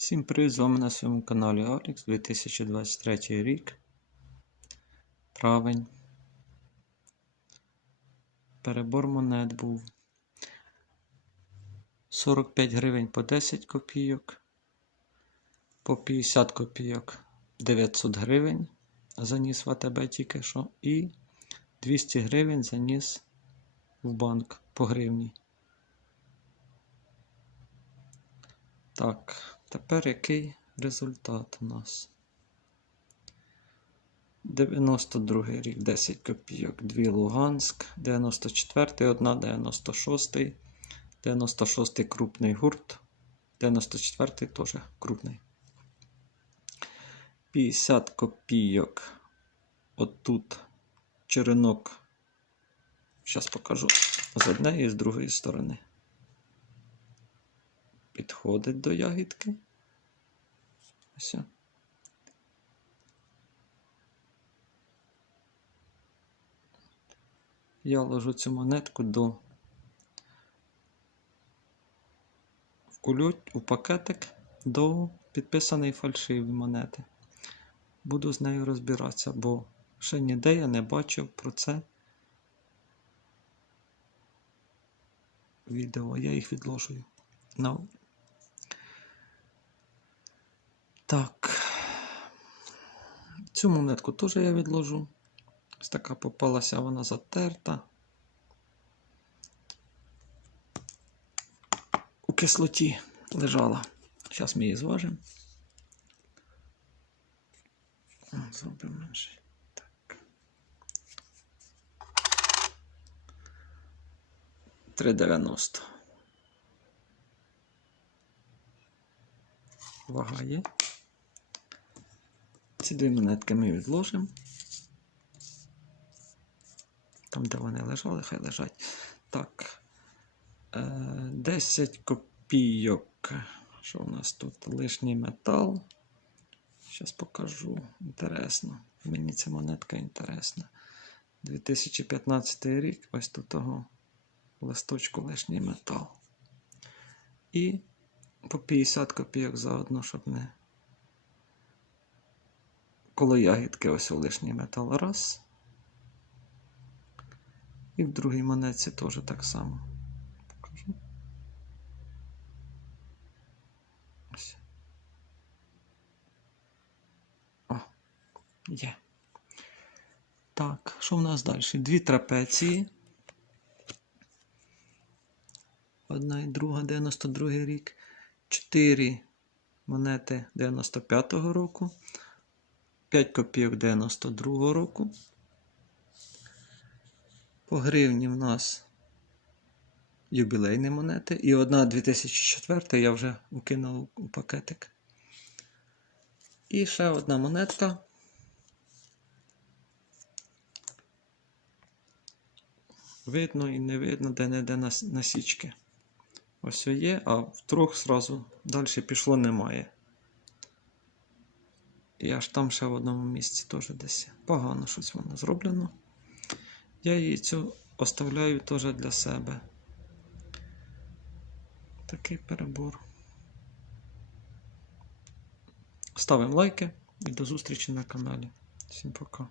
Всім привіт, з вами на своєму каналі Алікс 2023 рік. Травень. Перебор монет був 45 гривень по 10 копійок, по 50 копійок 900 гривень заніс в АТБ тільки що, і 200 гривень заніс в банк по гривні. Так, тепер який результат у нас? 92 рік 10 копійок, 2 Луганськ, 94 одна, 96, 96 крупний гурт, 94 теж крупний. 50 копійок. Отут черенок. Зараз покажу з однієї і з другої сторони підходить до ягідки. Ось. Я ложу цю монетку до в кулють, у пакетик до підписаної фальшивої монети. Буду з нею розбиратися, бо ще ніде я не бачив про це відео. Я їх відложую. На Так. Цю монетку теж я відложу. Ось така попалася, вона затерта. У кислоті лежала. Зараз ми її зважимо. Зробимо менше. Так. 3,90. Вага є. Ці дві монетки ми відложимо. Там, де вони лежали, хай лежать. Так. Е, 10 копійок. Що у нас тут? Лишній метал. Зараз покажу. Інтересно. Мені ця монетка інтересна. 2015 рік. Ось тут того листочку лишній метал. І по 50 копійок заодно, щоб не коло ягідки ось у лишній метал раз. І в другій монетці теж так само. Покажу. О, є. Так, що в нас далі? Дві трапеції. Одна і друга, 92 рік. Чотири монети 95-го року. 5 копійок 92 року. По гривні в нас юбілейні монети. І одна 2004 я вже укинув у пакетик. І ще одна монетка. Видно і не видно, де-не-де насічки. Ось є, а в трьох зразу далі пішло немає. І аж там ще в одному місці теж десь погано щось воно зроблено. Я її цю оставляю теж для себе. Такий перебор. Ставимо лайки і до зустрічі на каналі. Всім пока.